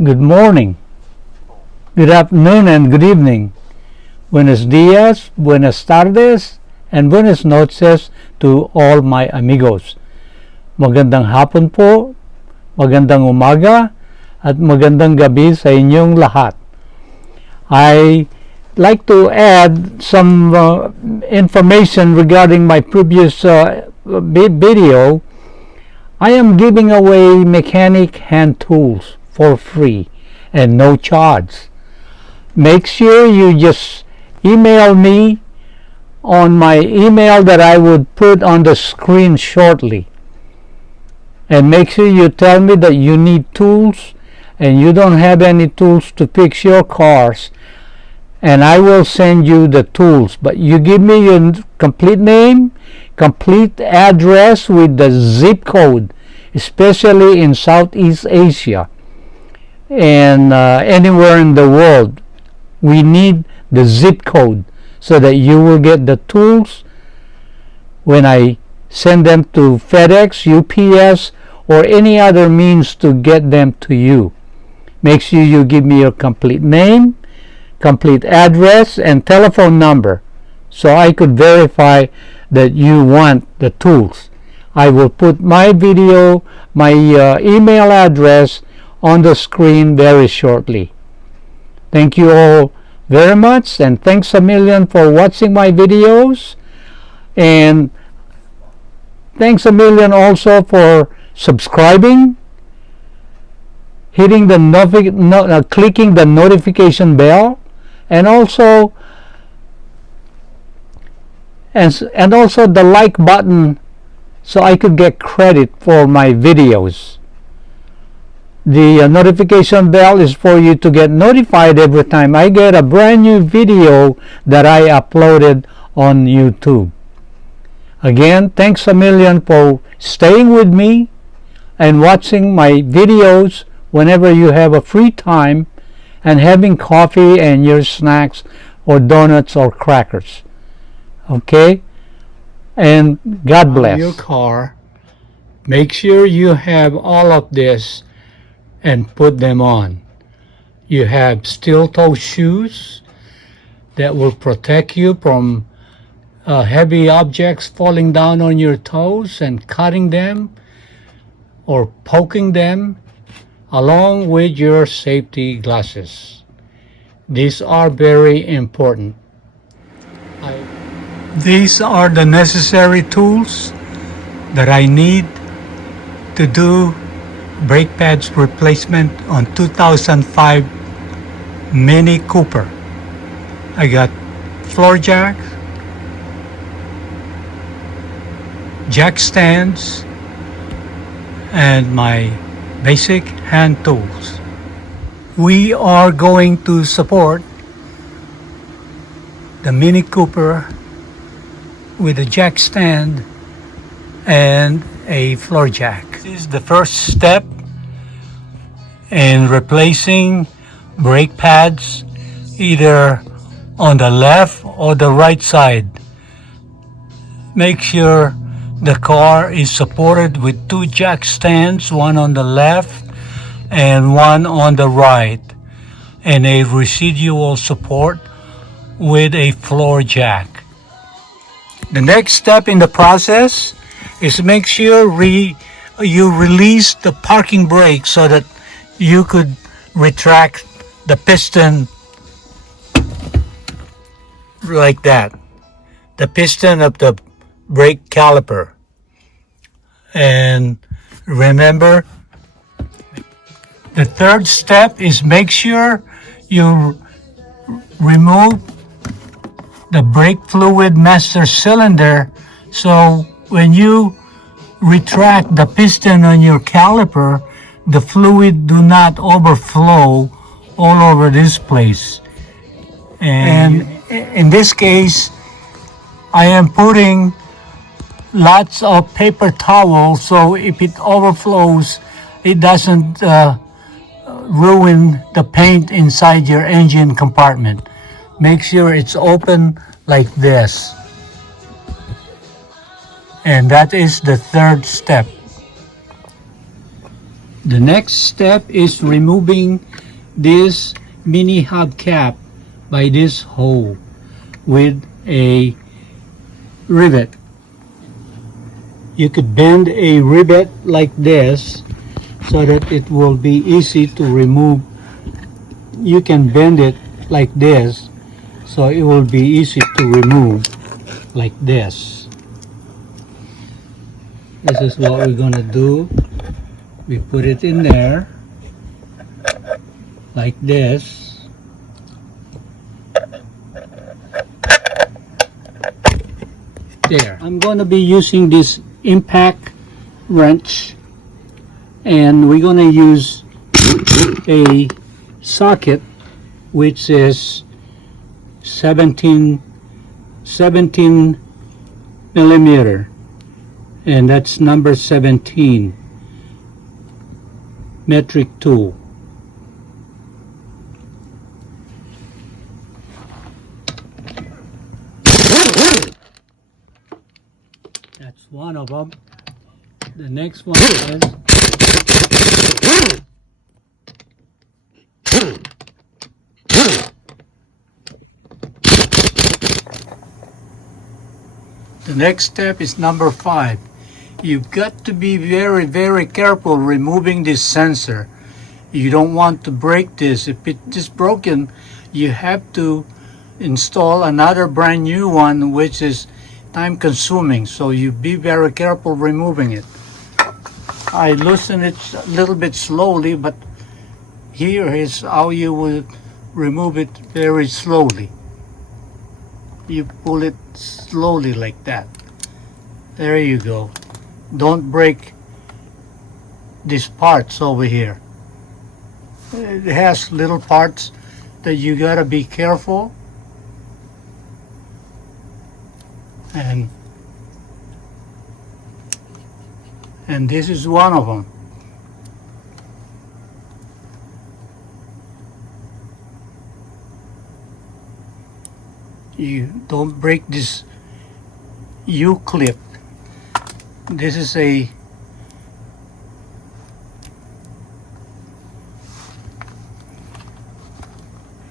Good morning, good afternoon, and good evening. Buenos dias, buenas tardes, and buenas noches to all my amigos. Magandang hapon po, magandang umaga, at magandang gabi sa inyong lahat. I like to add some information regarding my previous video. I am giving away mechanic hand tools for free and no charge. Make sure you just email me on my email that I would put on the screen shortly. And make sure you tell me that you need tools and you don't have any tools to fix your cars, and I will send you the tools. But you give me your complete name, complete address with the zip code, especially in Southeast Asia and anywhere in the world. We need the zip code so that you will get the tools when I send them to FedEx, UPS, or any other means to get them to you. Make sure you give me your complete name, complete address, and telephone number so I could verify that you want the tools. I will put my video, my email address on the screen very shortly. Thank you all very much, and thanks a million for watching my videos, and thanks a million also for subscribing, hitting the clicking the notification bell, and also the like button so I could get credit for my videos. The notification bell is for you to get notified every time I get a brand new video that I uploaded on YouTube. Again, thanks a million for staying with me and watching my videos whenever you have a free time and having coffee and your snacks or donuts or crackers. Okay? And God bless. Your car, make sure you have all of this and put them on. You have steel-toe shoes that will protect you from heavy objects falling down on your toes and cutting them or poking them, along with your safety glasses. These are very important. These are the necessary tools that I need to do brake pads replacement on 2005 Mini Cooper. I got floor jacks, jack stands, and my basic hand tools. We are going to support the Mini Cooper with a jack stand and a floor jack. This is the first step in replacing brake pads either on the left or the right side. Make sure the car is supported with two jack stands, one on the left and one on the right, and a residual support with a floor jack. The next step in the process is make sure you release the parking brake so that you could retract the piston like that, the piston of the brake caliper. And remember, the third step is make sure you remove the brake fluid master cylinder, so when you retract the piston on your caliper, the fluid do not overflow all over this place. And in this case, I am putting lots of paper towel, so if it overflows, it doesn't ruin the paint inside your engine compartment. Make sure it's open like this. And that is the third step. The next step is removing this mini hubcap by this hole with a rivet. You could bend a rivet like this so that it will be easy to remove. You can bend it like this so it will be easy to remove like this. This is what we're gonna do. We put it in there like this. There. I'm gonna be using this impact wrench, and we're gonna use a socket which is 17 millimeter, and that's number 17 metric tool. That's one of them. The next one is the next step is number 5. You've got to be very, very careful removing this sensor. You don't want to break this. If it is broken, you have to install another brand new one, which is time consuming. So you be very careful removing it. I loosen it a little bit slowly, but here is how you will remove it very slowly. You pull it slowly like that. There you go. Don't break these parts over here. It has little parts that you gotta be careful, and this is one of them. You don't break this U-clip. This is the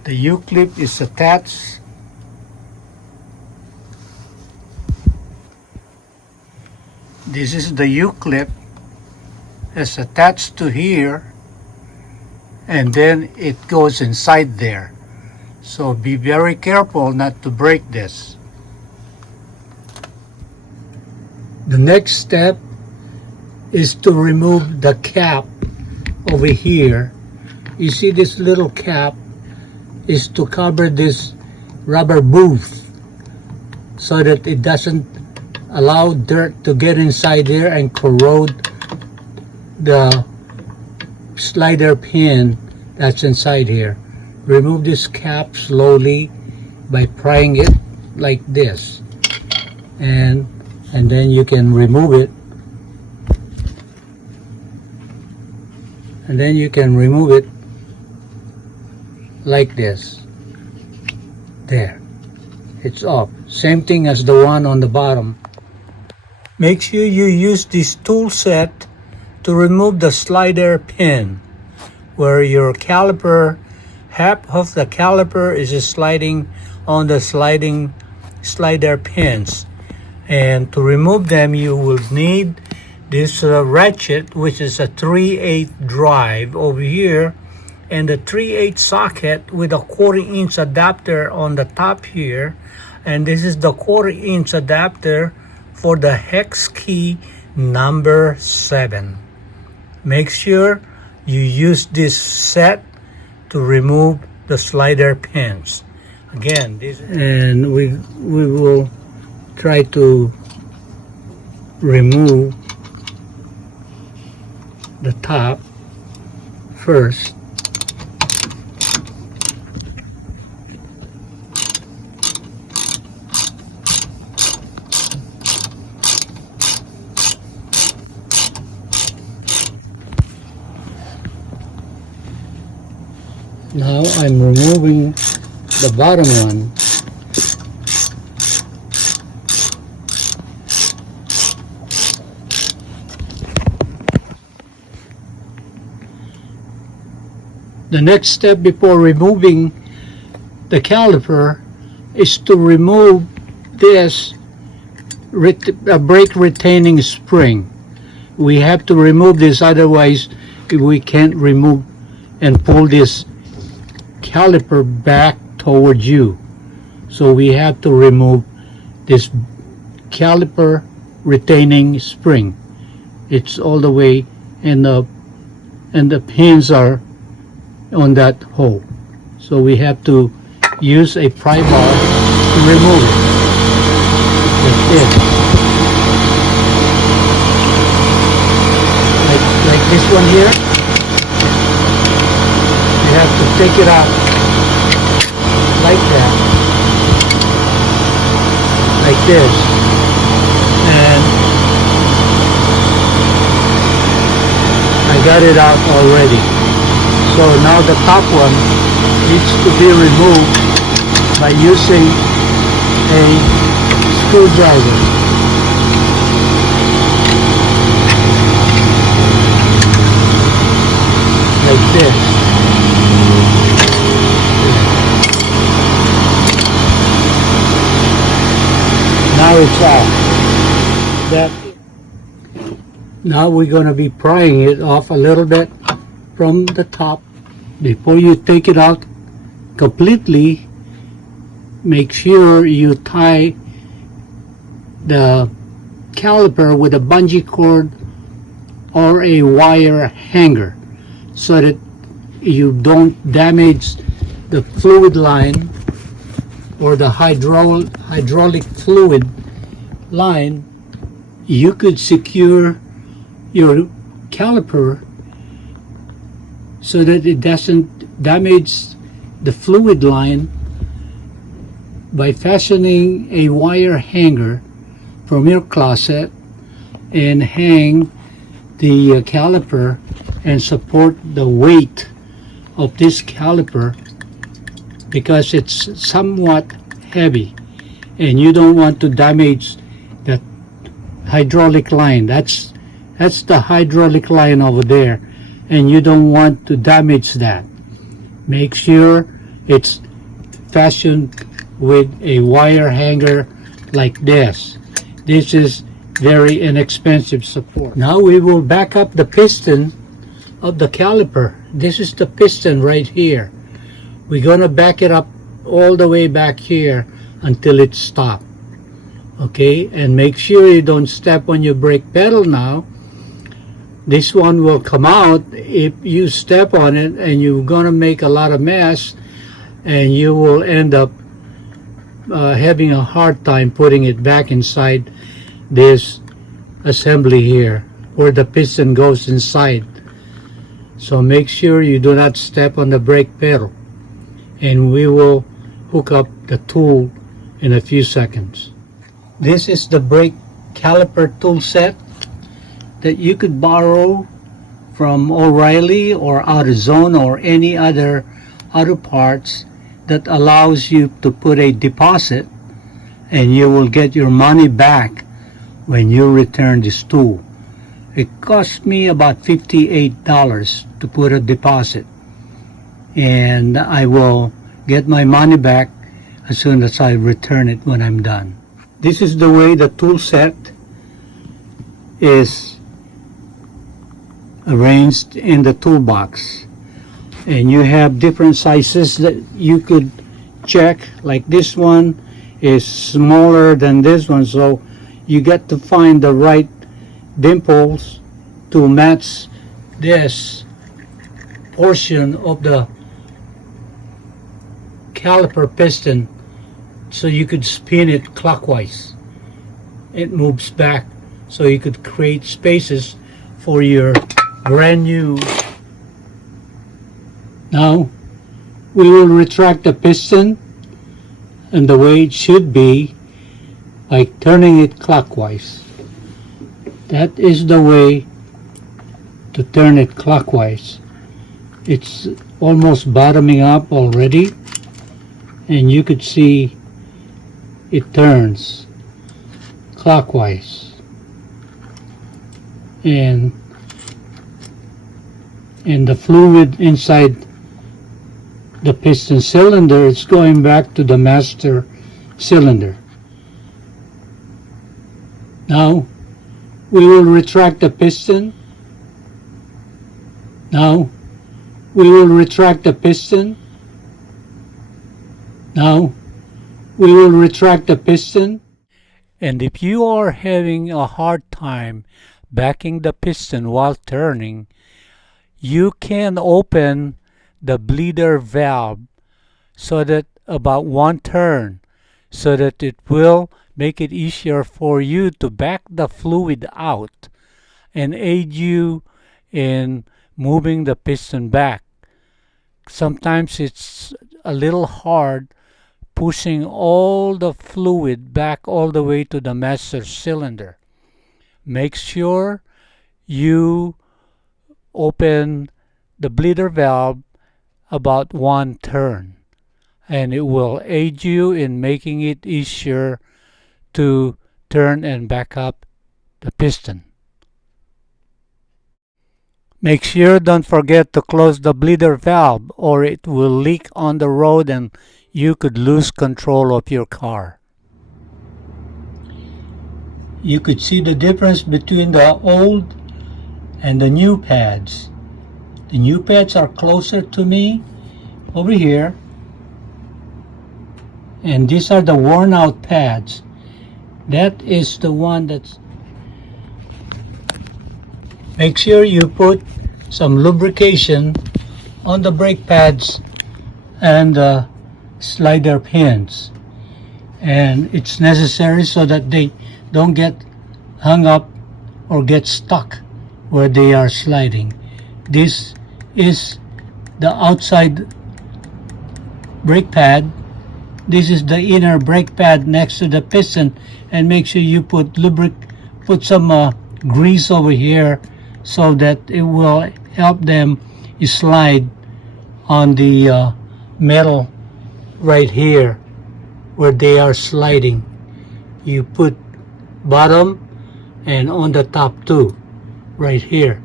U-clip is attached. This is the U-clip. It's attached to here, and then it goes inside there. So be very careful not to break this. The next step is to remove the cap over here. You see this little cap is to cover this rubber booth so that it doesn't allow dirt to get inside there and corrode the slider pin that's inside here. Remove this cap slowly by prying it like this, and then you can remove it, and then you can remove it like this. There, it's off. Same thing as the one on the bottom. Make sure you use this tool set to remove the slider pin where your caliper, half of the caliper is sliding on the slider pins. And to remove them, you will need this ratchet, which is a 3/8 drive over here, and a 3/8 socket with a 1/4-inch adapter on the top here. And this is the 1/4-inch adapter for the hex key number 7. Make sure you use this set to remove the slider pins. Again, this, and we will try to remove the top first. Now I'm removing the bottom one. The next step before removing the caliper is to remove this brake retaining spring. We have to remove this, otherwise we can't remove and pull this caliper back towards you. So we have to remove this caliper retaining spring. It's all the way, and the pins are on that hole. So we have to use a pry bar to remove it. That's it. Like this one here. You have to take it out like that. Like this. And I got it out already. So now the top one needs to be removed by using a screwdriver. Like this. Now it's off. Now we're going to be prying it off a little bit from the top. Before you take it out completely, make sure you tie the caliper with a bungee cord or a wire hanger so that you don't damage the fluid line or the hydraulic fluid line. You could secure your caliper so that it doesn't damage the fluid line by fastening a wire hanger from your closet and hang the caliper and support the weight of this caliper, because it's somewhat heavy and you don't want to damage the hydraulic line. That's the hydraulic line over there, and you don't want to damage that. Make sure it's fastened with a wire hanger like this. This is very inexpensive support. Now we will back up the piston of the caliper. This is the piston right here. We're going to back it up all the way back here until it stops. Okay, and make sure you don't step on your brake pedal now. This one will come out if you step on it, and you're going to make a lot of mess, and you will end up having a hard time putting it back inside this assembly here where the piston goes inside. So make sure you do not step on the brake pedal, and we will hook up the tool in a few seconds. This is the brake caliper tool set that you could borrow from O'Reilly or AutoZone or any other auto parts that allows you to put a deposit, and you will get your money back when you return this tool. It cost me about $58 to put a deposit, and I will get my money back as soon as I return it when I'm done. This is the way the tool set is arranged in the toolbox, and you have different sizes that you could check. Like this one is smaller than this one, so you get to find the right dimples to match this portion of the caliper piston, so you could spin it clockwise. It moves back, so you could create spaces for your brand new. Now we will retract the piston and the way it should be by turning it clockwise. That is the way to turn it clockwise. It's almost bottoming up already, and you could see it turns clockwise, and the fluid inside the piston cylinder, it's going back to the master cylinder. Now we will retract the piston. Now we will retract the piston. Now we will retract the piston. And if you are having a hard time backing the piston while turning, you can open the bleeder valve so that about one turn, so that it will make it easier for you to back the fluid out and aid you in moving the piston back. Sometimes it's a little hard pushing all the fluid back all the way to the master cylinder. Make sure you open the bleeder valve about one turn, and it will aid you in making it easier to turn and back up the piston. Make sure don't forget to close the bleeder valve or it will leak on the road and you could lose control of your car. You could see the difference between the old and the new pads. The new pads are closer to me over here, and these are the worn out pads. That is the one that's... Make sure you put some lubrication on the brake pads and the slider pins, and it's necessary so that they don't get hung up or get stuck where they are sliding. This is the outside brake pad. This is the inner brake pad next to the piston, and make sure you put some grease over here so that it will help them slide on the metal right here where they are sliding. You put bottom and on the top too, right here,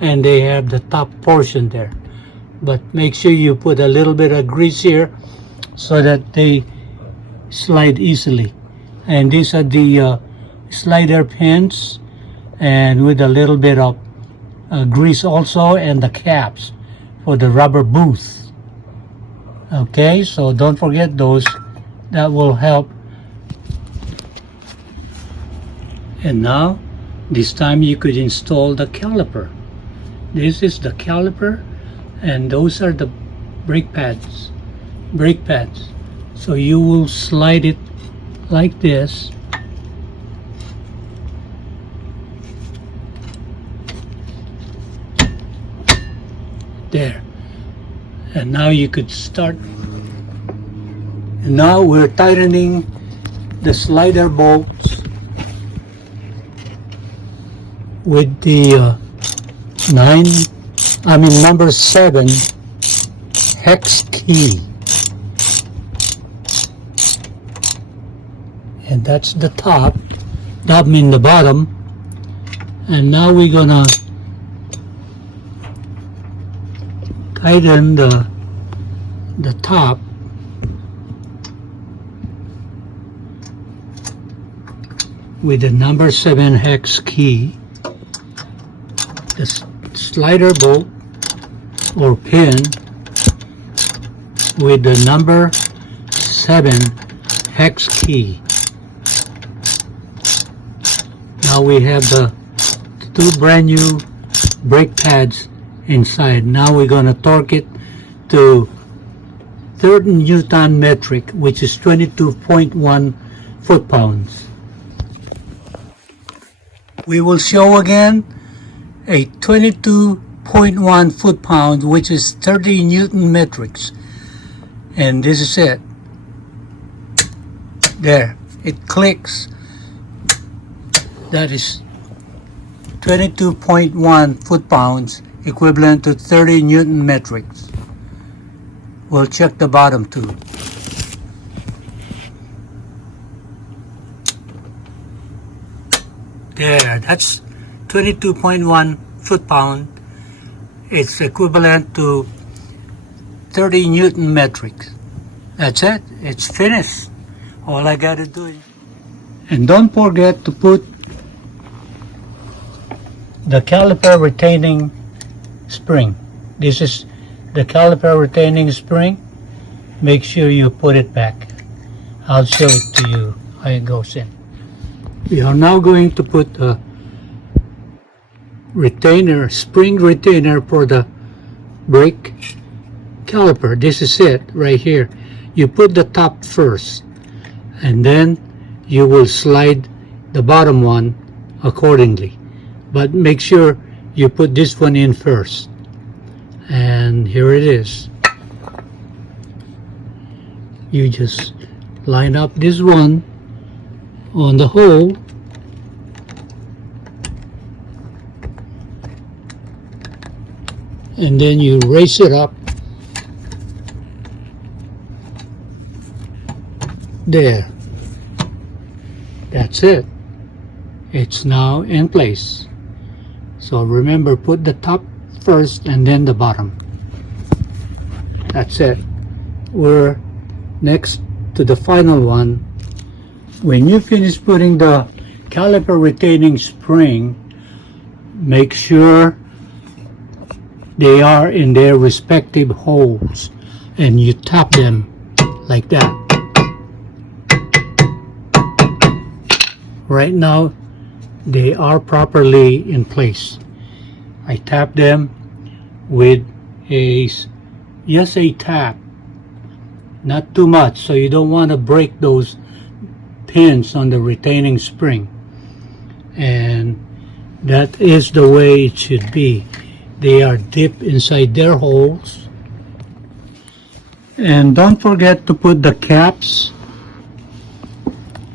and they have the top portion there. But make sure you put a little bit of grease here so that they slide easily. And these are the slider pins, and with a little bit of grease also, and the caps for the rubber booth. Okay, so don't forget those. That will help. And now this time you could install the caliper. This is the caliper, and those are the brake pads. So you will slide it like this, there, and now you could start. And now we're tightening the slider bolts with the number 7 hex key, and that's the top. That means the bottom. And now we're gonna tighten the top with the number 7 hex key. The slider bolt or pin with the number 7 hex key. Now we have the 2 brand new brake pads inside. Now we're going to torque it to 30 Newton metric, which is 22.1 foot-pounds. We will show again a 22.1 foot-pounds, which is 30 Newton metrics. And this is it. There, it clicks. That is 22.1 foot-pounds, equivalent to 30 Newton metrics. We'll check the bottom too. There, that's 22.1 foot-pound. It's equivalent to 30 Newton metric. That's it. It's finished. All I gotta do is... And don't forget to put the caliper retaining spring. This is the caliper retaining spring. Make sure you put it back. I'll show it to you how it goes in. We are now going to put a retainer, spring retainer for the brake caliper. This is it right here. You put the top first, and then you will slide the bottom one accordingly. But make sure you put this one in first. And here it is. You just line up this one on the hole, and then you raise it up there. That's it. It's now in place. So remember, put the top first and then the bottom. That's it. We're next to the final one. When you finish putting the caliper retaining spring, make sure they are in their respective holes, and you tap them like that. Right now they are properly in place. I tap them with just a tap, not too much, so you don't want to break those pins on the retaining spring. And that is the way it should be. They are dipped inside their holes. And don't forget to put the caps.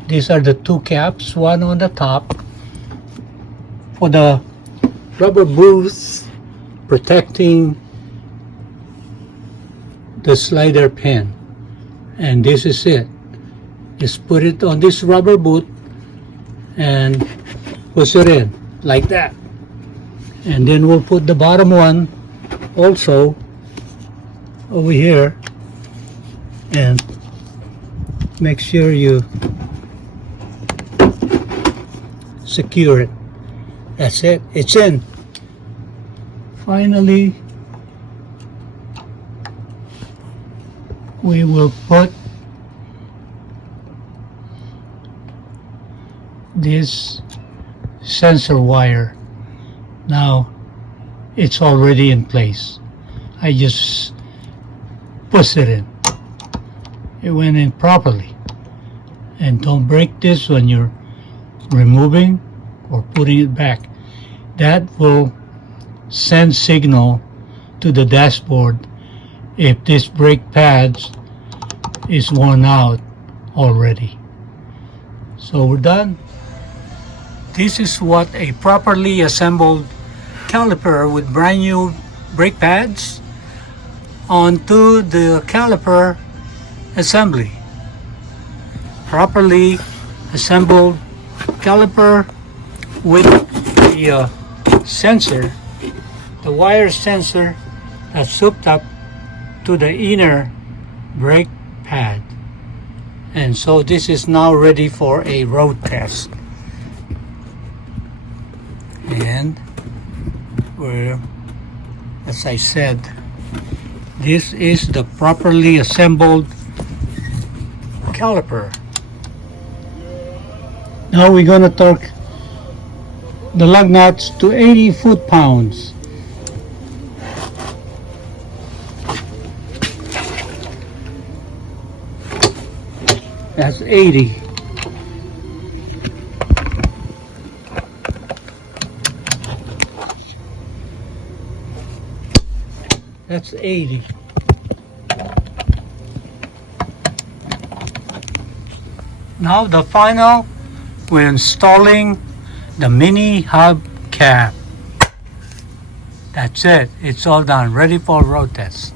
These are the two caps, one on the top for the rubber boots protecting the slider pin. And this is it. Just put it on this rubber boot and push it in like that. And then we'll put the bottom one also over here, and make sure you secure it. That's it. It's in. Finally, we will put this sensor wire. Now it's already in place. I just push it in. It went in properly. And don't break this when you're removing or putting it back. That will send signal to the dashboard if this brake pads is worn out already. So we're done. This is what a properly assembled caliper with brand new brake pads onto the caliper assembly. Properly assembled caliper with the sensor, the wire sensor that's hooked up to the inner brake pad. And so this is now ready for a road test. And as I said, this is the properly assembled caliper. Now we're going to torque the lug nuts to 80 foot-pounds. That's 80. That's 80. Now the final, we're installing the mini hub cap. That's it. It's all done. Ready for road test.